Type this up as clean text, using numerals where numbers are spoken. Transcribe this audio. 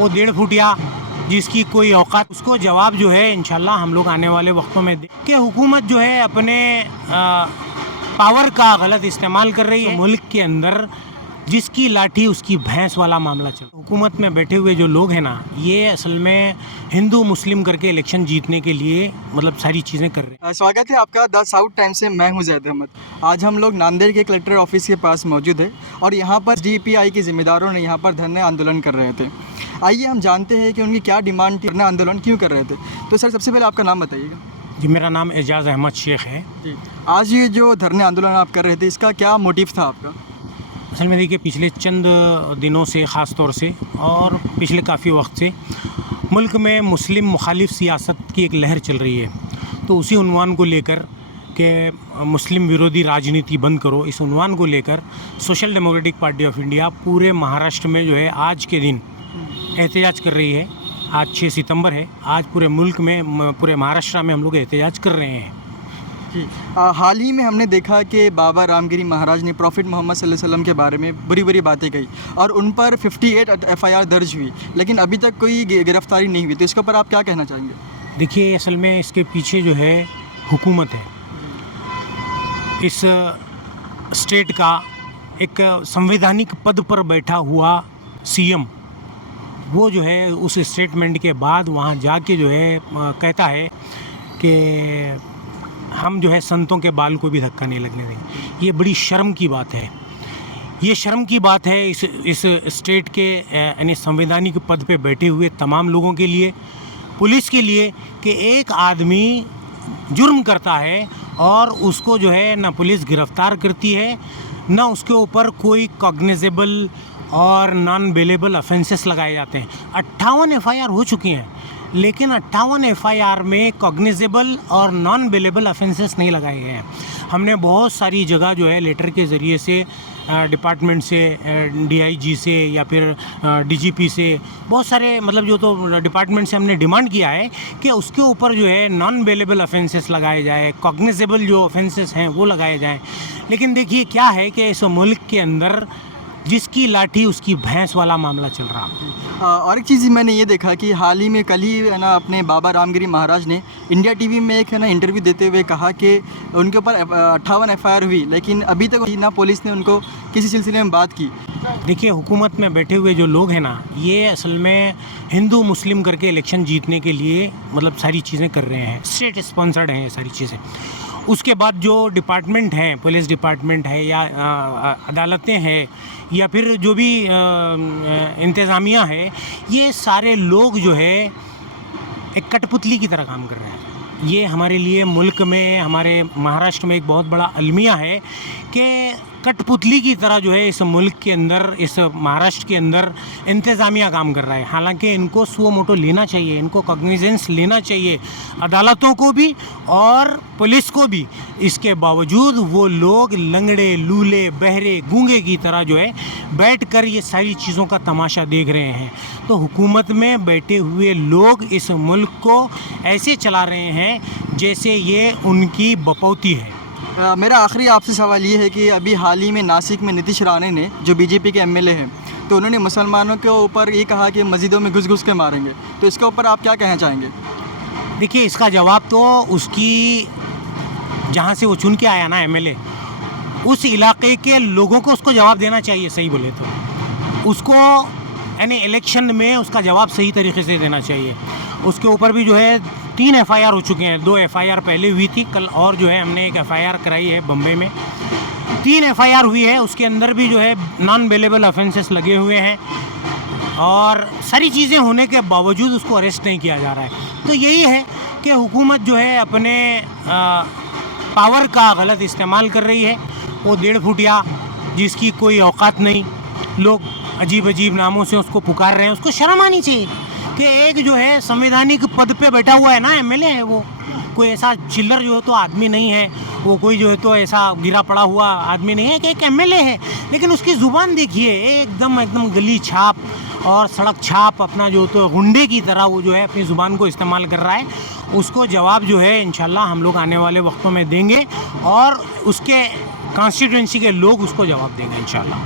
वो 1.5 फुटिया जिसकी कोई औकात, उसको जवाब जो है इंशाल्लाह हम लोग आने वाले वक्तों में दें कि हुकूमत जो है अपने पावर का गलत इस्तेमाल कर रही है। मुल्क के अंदर जिसकी लाठी उसकी भैंस वाला मामला चल। हुकूमत में बैठे हुए जो लोग हैं ना, ये असल में हिंदू मुस्लिम करके इलेक्शन जीतने के लिए मतलब सारी चीज़ें कर रहे हैं। स्वागत है आपका द साउथ टाइम्स से। मैं हूं जैद अहमद। आज हम लोग नांदेड़ के कलेक्टर ऑफिस के पास मौजूद है और यहाँ पर DPI के जिम्मेदारों ने यहाँ पर धरने आंदोलन कर रहे थे। आइए हम जानते हैं कि उनकी क्या डिमांड थी, धरना आंदोलन क्यों कर रहे थे। तो सर, सबसे पहले आपका नाम बताइएगा। जी, मेरा नाम एजाज़ अहमद शेख है। जी, आज ये जो धरने आंदोलन आप कर रहे थे, इसका क्या मोटिव था आपका? असल में देखिए, पिछले चंद दिनों से ख़ास तौर से और पिछले काफ़ी वक्त से मुल्क में मुस्लिम मुखालिफ सियासत की एक लहर चल रही है। तो उसी उन्वान को लेकर कि मुस्लिम विरोधी राजनीति बंद करो, इस उन्वान को लेकर social democratic party of India पूरे महाराष्ट्र में जो है आज के दिन एहतजाज कर रही है। आज 6 सितंबर है। आज पूरे मुल्क में, पूरे महाराष्ट्र में हम लोग एहतजाज कर रहे हैं। जी, हाल ही में हमने देखा कि बाबा रामगिरी महाराज ने प्रॉफिट मोहम्मद सल्लल्लाहु अलैहि वसल्लम के बारे में बुरी बुरी बातें कही और उन पर 58 FIR दर्ज हुई, लेकिन अभी तक कोई गिरफ्तारी नहीं हुई। तो इसके ऊपर आप क्या कहना चाहेंगे? देखिए, असल में इसके पीछे जो है हुकूमत है। इस स्टेट का एक संवैधानिक पद पर बैठा हुआ CM, वो जो है उस स्टेटमेंट के बाद वहाँ जाके जो है कहता है कि हम जो है संतों के बाल को भी धक्का नहीं लगने देंगे। ये बड़ी शर्म की बात है। ये शर्म की बात है इस स्टेट के यानी संवैधानिक पद पे बैठे हुए तमाम लोगों के लिए, पुलिस के लिए, कि एक आदमी जुर्म करता है और उसको जो है ना पुलिस गिरफ़्तार करती है, ना उसके ऊपर कोई कॉग्निजेबल और नॉन बेलेबल ऑफेंसेस लगाए जाते हैं। 58 FIR हो चुकी हैं, लेकिन 58 FIR में कॉग्निजेबल और नॉन बेलेबल ऑफेंसेस नहीं लगाए गए हैं। हमने बहुत सारी जगह जो है लेटर के ज़रिए से डिपार्टमेंट से, DIG से या फिर DGP से, बहुत सारे मतलब जो तो डिपार्टमेंट से हमने डिमांड किया है कि उसके ऊपर जो है नॉन बेलेबल ऑफेंसेस लगाए जाए, कॉग्निजेबल जो ऑफेंसेस हैं वो लगाए जाएं। लेकिन देखिए क्या है कि इस मुल्क के अंदर जिसकी लाठी उसकी भैंस वाला मामला चल रहा है। और एक चीज़ मैंने ये देखा कि हाल ही में कल ही है ना, अपने बाबा रामगिरी महाराज ने इंडिया TV में एक है ना इंटरव्यू देते हुए कहा कि उनके ऊपर 58 FIR हुई, लेकिन अभी तक ना पुलिस ने उनको किसी सिलसिले में बात की। देखिए, हुकूमत में बैठे हुए जो लोग हैं ना, ये असल में हिंदू मुस्लिम करके इलेक्शन जीतने के लिए मतलब सारी चीज़ें कर रहे हैं। स्टेट स्पॉन्सर्ड हैं ये सारी चीज़ें। उसके बाद जो डिपार्टमेंट हैं, पुलिस डिपार्टमेंट है या अदालतें हैं या फिर जो भी इंतज़ामिया है, ये सारे लोग जो है एक कठपुतली की तरह काम कर रहे हैं। ये हमारे लिए मुल्क में, हमारे महाराष्ट्र में एक बहुत बड़ा अलमिया है कि कठपुतली की तरह जो है इस मुल्क के अंदर, इस महाराष्ट्र के अंदर इंतज़ामिया काम कर रहा है। हालांकि इनको सुओ मोटो लेना चाहिए, इनको कॉग्निजेंस लेना चाहिए, अदालतों को भी और पुलिस को भी। इसके बावजूद वो लोग लंगड़े, लूले, बहरे, गूंगे की तरह जो है बैठकर ये सारी चीज़ों का तमाशा देख रहे हैं। तो हुकूमत में बैठे हुए लोग इस मुल्क को ऐसे चला रहे हैं जैसे ये उनकी बपौती है। मेरा आखिरी आपसे सवाल ये है कि अभी हाल ही में नासिक में नीतीश राणे ने, जो BJP के MLA हैं, तो उन्होंने मुसलमानों के ऊपर ये कहा कि मस्जिदों में घुस घुस के मारेंगे। तो इसके ऊपर आप क्या कहना चाहेंगे? देखिए, इसका जवाब तो उसकी जहाँ से वो चुन के आया ना MLA, उस इलाके के लोगों को उसको जवाब देना चाहिए। सही बोले तो उसको यानी इलेक्शन में उसका जवाब सही तरीके से देना चाहिए। उसके ऊपर भी जो है 3 FIR हो चुके हैं। 2 FIR पहले हुई थी कल, और जो है हमने एक FIR कराई है बम्बई में। 3 FIR हुई है, उसके अंदर भी जो है नॉन बेलेबल ऑफेंसेस लगे हुए हैं और सारी चीज़ें होने के बावजूद उसको अरेस्ट नहीं किया जा रहा है। तो यही है कि हुकूमत जो है अपने पावर का गलत इस्तेमाल कर रही है। वो 1.5 फुटिया जिसकी कोई औकात नहीं, लोग अजीब अजीब नामों से उसको पुकार रहे हैं। उसको शर्म आनी चाहिए कि एक जो है संवैधानिक पद पे बैठा हुआ है ना, MLA है, वो कोई ऐसा चिल्लर जो है तो आदमी नहीं है, वो कोई जो है तो ऐसा गिरा पड़ा हुआ आदमी नहीं है कि एक MLA है। लेकिन उसकी ज़ुबान देखिए, एकदम गली छाप और सड़क छाप, अपना जो तो गुंडे की तरह वो जो है अपनी ज़ुबान को इस्तेमाल कर रहा है। उसको जवाब जो है इंशाल्लाह हम लोग आने वाले वक्तों में देंगे और उसके कॉन्स्टिट्यूएंसी के लोग उसको जवाब देंगे इंशाल्लाह।